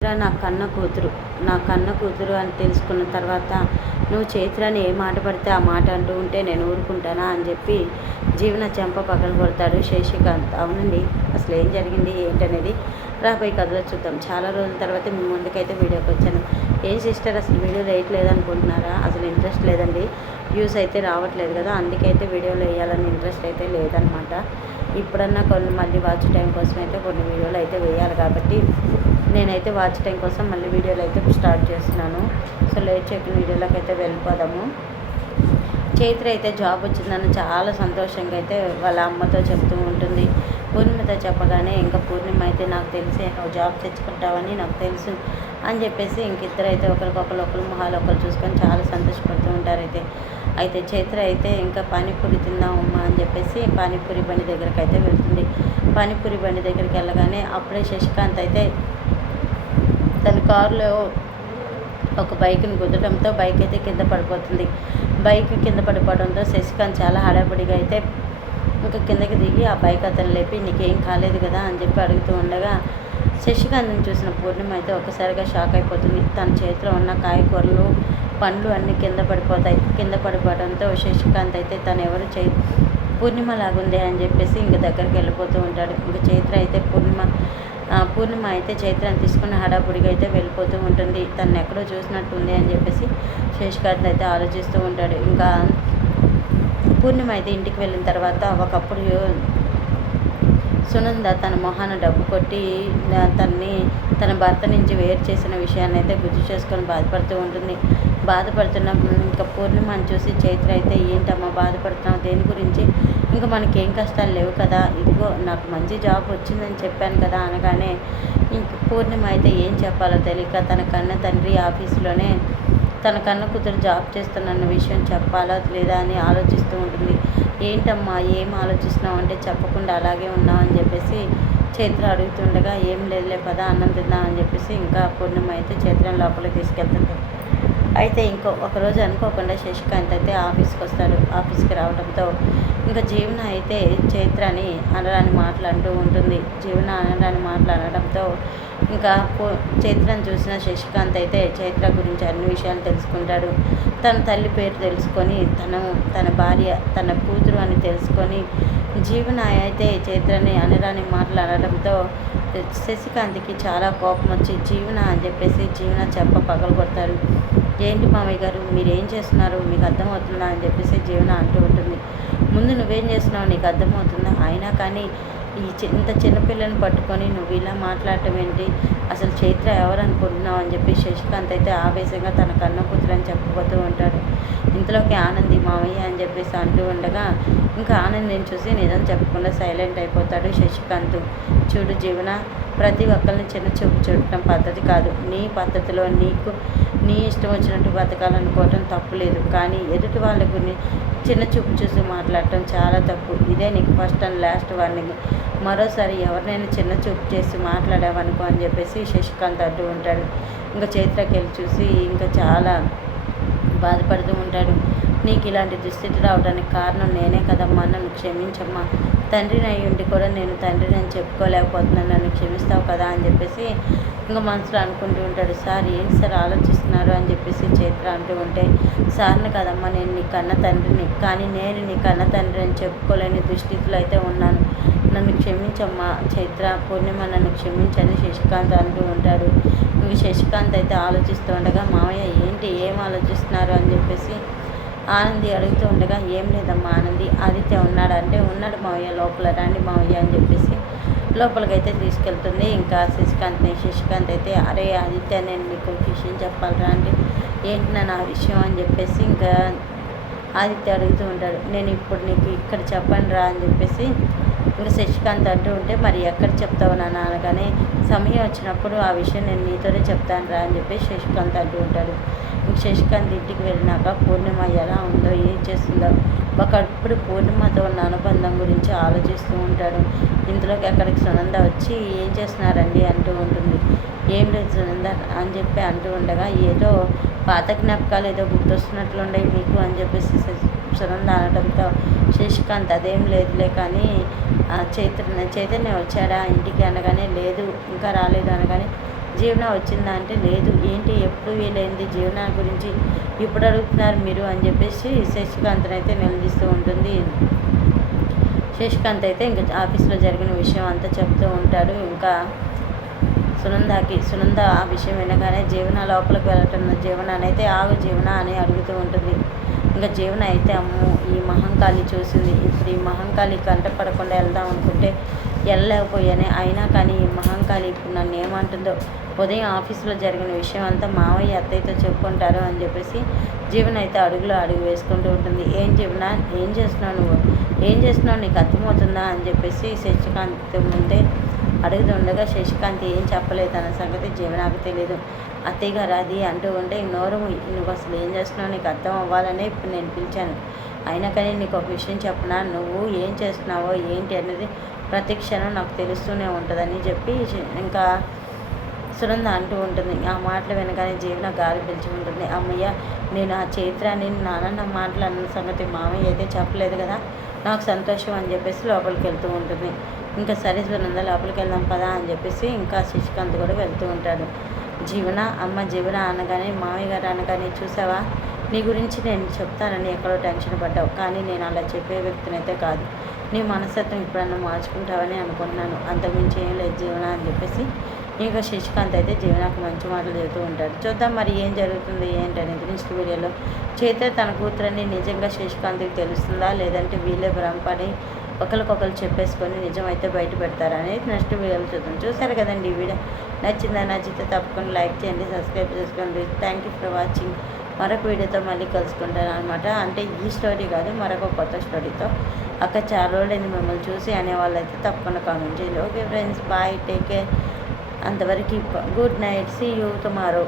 నా కన్న కూతురు నా కన్న కూతురు అని తెలుసుకున్న తర్వాత నువ్వు చైత్రని ఏ మాట పడితే ఆ మాట అంటూ ఉంటే నేను ఊరుకుంటానా అని చెప్పి జీవన చెంప పగలు కొడతాడు శశికాంత్. అవునండి, అసలు ఏం జరిగింది ఏంటనేది రాబోయే కథలో చూద్దాం. చాలా రోజుల తర్వాత మీ ముందుకైతే వీడియోకి వచ్చాను. ఏం సిస్టర్, అసలు వీడియో లేదనుకుంటున్నారా? అసలు ఇంట్రెస్ట్ లేదండి, వ్యూస్ అయితే రావట్లేదు కదా, అందుకైతే వీడియోలు వేయాలని ఇంట్రెస్ట్ అయితే లేదనమాట. ఇప్పుడన్నా కొన్ని మళ్ళీ వాచ్ టైం కోసం అయితే కొన్ని వీడియోలు అయితే వేయాలి కాబట్టి నేనైతే వాచ్ టైం కోసం మళ్ళీ వీడియోలు అయితే స్టార్ట్ చేస్తున్నాను. సో లేట్ చేయకుండా వీడియోలోకి అయితే వెళ్ళిపోదాము. చైత్ర అయితే జాబ్ వచ్చిందని చాలా సంతోషంగా అయితే వాళ్ళ అమ్మతో చెప్తూ ఉంటుంది. పూర్ణిమతో చెప్పగానే ఇంకా పూర్ణిమ అయితే నాకు తెలిసి నువ్వు జాబ్ తెచ్చుకుంటావని నాకు తెలుసు అని చెప్పేసి ఇద్దరు అయితే ఒకరు మొహాలు ఒకరు చూసుకొని చాలా సంతోషపడుతూ ఉంటారు. అయితే చైత్ర అయితే ఇంకా పానీపూరి తిందామమ్మా అని చెప్పేసి పానీపూరి బండి దగ్గరికి అయితే వెళ్తుంది. పానీపూరి బండి దగ్గరికి వెళ్ళగానే అప్పుడే శశికాంత్ అయితే తన కారులో ఒక బైక్ని గుద్దడంతో బైక్ అయితే కింద పడిపోతుంది. బైక్ కింద పడిపోవడంతో శశికాంత్ చాలా హడాబడిగా అయితే ఇంకా కిందకి దిగి ఆ బైక్ అతను లేపి నీకేం కాలేదు కదా అని చెప్పి అడుగుతూ ఉండగా శశికాంత్ని చూసిన పూర్ణిమ అయితే ఒక్కసారిగా షాక్ అయిపోతుంది. తన చేతిలో ఉన్న కాయగూరలు పండ్లు అన్నీ కింద పడిపోతాయి. కింద పడిపోవడంతో శశికాంత్ అయితే తను ఎవరు పూర్ణిమ లాగుంది అని చెప్పేసి ఇంక దగ్గరికి వెళ్ళిపోతూ ఉంటాడు. ఇంక చైత్ర అయితే పూర్ణిమ అయితే చైత్రని తీసుకుని హడాపుడిగా అయితే వెళ్ళిపోతూ ఉంటుంది. తను ఎక్కడో చూసినట్టుంది అని చెప్పేసి శశికాంత్ అయితే ఆలోచిస్తూ ఉంటాడు. ఇంకా పూర్ణిమ అయితే ఇంటికి వెళ్ళిన తర్వాత ఒకప్పుడు సునంద తన మొహాన డబ్బు కొట్టి తన భర్త నుంచి వేరు చేసిన విషయాన్ని అయితే గుర్తు చేసుకొని బాధపడుతూ ఉంటుంది. బాధపడుతున్న ఇంకా పూర్ణిమని చూసి చైత్ర అయితే ఏంటమ్మా బాధపడుతున్నావు, దేని గురించి, ఇంకా మనకేం కష్టాలు లేవు కదా, ఇదిగో నాకు మంచి జాబ్ వచ్చిందని చెప్పాను కదా అనగానే ఇంక పూర్ణిమ అయితే ఏం చెప్పాలో తెలియక తన కన్న తండ్రి ఆఫీసులోనే తన కన్న కూతురు జాబ్ చేస్తున్న విషయం చెప్పాలా లేదా అని ఆలోచిస్తూ ఉంటుంది. ఏంటమ్మా ఏం ఆలోచిస్తున్నావు అంటే చెప్పకుండా అలాగే ఉన్నావు అని చెప్పేసి చైత్ర అడుగుతుండగా ఏం లేదులే పద అన్నం తిందామని చెప్పేసి ఇంకా పూర్ణిమ అయితే చైత్రను లోపలికి తీసుకెళ్తుంది. అయితే ఒకరోజు అనుకోకుండా శశికాంత్ అయితే ఆఫీస్కి వస్తాడు. ఆఫీస్కి రావడంతో ఇంకా జీవన అయితే చైత్రని అనరాని మాటలు అంటూ ఉంటుంది. జీవన అనరాని మాటలు అనడంతో ఇంకా చైత్రను చూసిన శశికాంత్ అయితే చైత్ర గురించి అన్ని విషయాలు తెలుసుకుంటాడు. తన తల్లి పేరు తెలుసుకొని తన భార్య తన కూతురు అని తెలుసుకొని జీవన అయితే చైత్రని అనరాని మాటలు అనడంతో శశికాంత్కి చాలా కోపం వచ్చి జీవన అని చెప్పేసి జీవన చెప్ప పగలు కొడతారు. ఏంటి మామయ్య గారు మీరేం చేస్తున్నారు, మీకు అర్థమవుతుందా అని చెప్పేసి జీవన అంటూ ఉంటుంది. ముందు నువ్వేం చేస్తున్నావు నీకు అర్థమవుతుందా, అయినా కానీ ఇంత చిన్నపిల్లని పట్టుకొని నువ్వు ఇలా మాట్లాడటం ఏంటి, అసలు చైత్ర ఎవరు అనుకుంటున్నావు అని చెప్పి శశికాంత్ అయితే ఆవేశంగా తన కన్న కూతురు అని చెప్పబోతూ ఉంటాడు. ఇంతలోకి ఆనంది మామయ్య అని చెప్పేసి అంటూ ఉండగా ఇంకా ఆనందిని చూసి నిజం చెప్పకుండా సైలెంట్ అయిపోతాడు శశికాంత్. చూడు జీవన, ప్రతి ఒక్కరిని చిన్న చూపు చూడటం పద్ధతి కాదు. నీ పద్ధతిలో నీ ఇష్టం వచ్చినట్టు బతకాలనుకోవటం తప్పులేదు, కానీ ఎదుటి వాళ్ళ గురించి చిన్న చూపు చూసి మాట్లాడటం చాలా తప్పు. ఇదే నీకు ఫస్ట్ అండ్ లాస్ట్ వార్నింగ్. మరోసారి ఎవరినైనా చిన్న చూపు చేసి మాట్లాడావనుకో అని చెప్పేసి శశికాంత్ అంటూ ఉంటాడు. ఇంకా చైత్రకి వెళ్ళి చూసి ఇంకా చాలా బాధపడుతూ ఉంటాడు. నీకు ఇలాంటి దుస్థితి రావడానికి కారణం నేనే కదమ్మా, నన్ను క్షమించమ్మా, తండ్రిని అయ్యి ఉండి కూడా నేను తండ్రిని అని చెప్పుకోలేకపోతున్నాను, నన్ను క్షమిస్తావు కదా అని చెప్పేసి ఇంకా మనసులో అనుకుంటూ ఉంటాడు. సార్ ఏంటి సార్ ఆలోచిస్తున్నారు అని చెప్పేసి చైత్ర అంటూ ఉంటే సార్ని కదమ్మా, నేను నీ కన్న తండ్రిని, కానీ నేను నీ కన్న తండ్రి అని చెప్పుకోలేని దుస్థితిలో అయితే ఉన్నాను, నన్ను క్షమించమ్మా చైత్ర, పూర్ణిమ నన్ను క్షమించని శశికాంత్ అంటూ ఉంటాడు. ఇంక శశికాంత్ అయితే ఆలోచిస్తూ ఉండగా మామయ్య ఏంటి ఏం ఆలోచిస్తున్నారు అని చెప్పేసి ఆనంది అడుగుతూ ఉండగా ఏం లేదమ్మా ఆనంది, ఆదిత్య ఉన్నాడు అంటే ఉన్నాడు మావయ్య, లోపల రండి మావయ్య అని చెప్పేసి లోపలికైతే తీసుకెళ్తుంది. ఇంకా శశికాంత్ అయితే అరే ఆదిత్య నేను నీకు విషయం చెప్పాలిరా అంటే ఏంటి నా విషయం అని చెప్పేసి ఇంకా ఆదిత్య అడుగుతూ ఉంటాడు. నేను ఇప్పుడు నీకు ఇక్కడ చెప్పండి రా అని చెప్పేసి ఇంకా శశికాంత్ అంటూ ఉంటే మరి ఎక్కడ చెప్తావు నాన్న అనగానే సమయం వచ్చినప్పుడు ఆ విషయం నేను నీతోనే చెప్తాను రా అని చెప్పి శశికాంత్ అంటూ ఉంటాడు. ఇంక శశికాంత్ ఇంటికి వెళ్ళినాక పూర్ణిమ ఎలా ఉందో ఏం చేస్తుందో ఒకప్పుడు పూర్ణిమతో ఉన్న అనుబంధం గురించి ఆలోచిస్తూ ఉంటాడు. ఇంతలోకి అక్కడికి సునంద వచ్చి ఏం చేస్తున్నారండి అంటూ ఉంటుంది. ఏం లేదు సునంద అని చెప్పి అంటూ ఉండగా ఏదో పాత జ్ఞాపకాలు ఏదో గుర్తొస్తున్నట్లుండే మీకు అని చెప్పేసి సునంద అనడంతో శశికాంత్ అదేం లేదులే కానీ చైతన్య వచ్చాడా ఇంటికి అనగానే లేదు ఇంకా రాలేదు అనగానే జీవన వచ్చిందా అంటే లేదు. ఏంటి ఎప్పుడు వీలైంది జీవన గురించి ఇప్పుడు అడుగుతున్నారు మీరు అని చెప్పేసి శశికాంత్ని అయితే నిలదీస్తూ ఉంటుంది. శశికాంత్ అయితే ఇంకా ఆఫీస్లో జరిగిన విషయం అంతా చెప్తూ ఉంటాడు. ఇంకా సునంద ఆ విషయం వినగానే జీవన లోపలికి వెళ్ళటం జీవన అయితే ఆగు జీవన అని అడుగుతూ ఉంటుంది. ఇంకా జీవన అయితే అమ్మో ఈ మహంకాళి చూసింది, ఇప్పుడు ఈ మహంకాళి కంట పడకుండా వెళ్దాం అనుకుంటే వెళ్ళలేకపోయానే, అయినా కానీ ఈ మహంకాళి ఇప్పుడు నన్ను ఏమంటుందో, ఉదయం ఆఫీస్లో జరిగిన విషయం అంతా మావయ్య అత్తయ్యతో చెప్పుకుంటారు అని చెప్పేసి జీవన అయితే అడుగులో అడుగు వేసుకుంటూ ఉంటుంది. ఏం జీవన ఏం చేస్తున్నావు నువ్వు, ఏం చేస్తున్నావు నీకు అర్థమవుతుందా అని చెప్పేసి శశికాంత్ ముందే అడుగుతుండగా శశికాంత్ ఏం చెప్పలేదు అన్న సంగతి జీవనాకు తెలియదు. అత్తయ్య గారు అది అంటూ ఉంటే నోరు నువ్వు అసలు ఏం చేస్తున్నావు నీకు అర్థం అవ్వాలనే ఇప్పుడు నేను పిలిచాను, అయినా కానీ నీకు ఒక విషయం చెప్పనా, నువ్వు ఏం చేస్తున్నావో ఏంటి అనేది ప్రతి క్షణం నాకు తెలుస్తూనే ఉంటుందని చెప్పి ఇంకా సునంద అంటూ ఉంటుంది. ఆ మాటలు వెనగానే జీవన గాలి పిలిచి ఉంటుంది. అమ్మయ్య నేను ఆ చైత్రాన్ని నాన్న మాటలు అన్న సంగతి మామయ్య అయితే చెప్పలేదు కదా, నాకు సంతోషం అని చెప్పేసి లోపలికి వెళ్తూ ఉంటుంది. ఇంకా సరే సునంద లోపలికి వెళ్దాం పదా అని చెప్పేసి ఇంకా శశికాంత్ కూడా వెళ్తూ ఉంటాడు. జీవన అనగానే మామయ్య గారు అనగానే చూసావా నీ గురించి నేను చెప్తానని ఎక్కడో టెన్షన్ పడ్డావు, కానీ నేను అలా చెప్పే వ్యక్తినైతే కాదు, నీ మనస్తత్వం ఇప్పుడన్నా మార్చుకుంటావని అనుకుంటున్నాను, అంతకుమించి ఏం లేదు జీవన అని చెప్పేసి ఇంకా శశికాంత్ అయితే జీవనకు మంచి మాటలు చెబుతూ ఉంటాడు. చూద్దాం మరి ఏం జరుగుతుంది ఏంటనేది నెక్స్ట్ వీడియోలో. చైత్ర తన కూతురని నిజంగా శశికాంత్కి తెలుస్తుందా, లేదంటే వీళ్ళే భ్రమపడి ఒకరికొకరు చెప్పేసుకొని నిజమైతే బయట పెడతారనేది నెక్స్ట్ వీడియోలో చూద్దాం. చూసారు కదండి ఈ వీడియో నచ్చితే తప్పకుండా లైక్ చేయండి, సబ్స్క్రైబ్ చేసుకోండి. Thank you for watching. మరొక వీడియోతో మళ్ళీ కలుసుకుంటాను అనమాట. అంటే ఈ స్టోరీ కాదు, మరొక కొత్త స్టోరీతో. అక్కడ చాలా రోజులైంది మిమ్మల్ని చూసి అనేవాళ్ళు అయితే తప్పకుండా కామెంట్ చేయండి. Okay friends, bye, take care. అంతవరకు good night, see you tomorrow.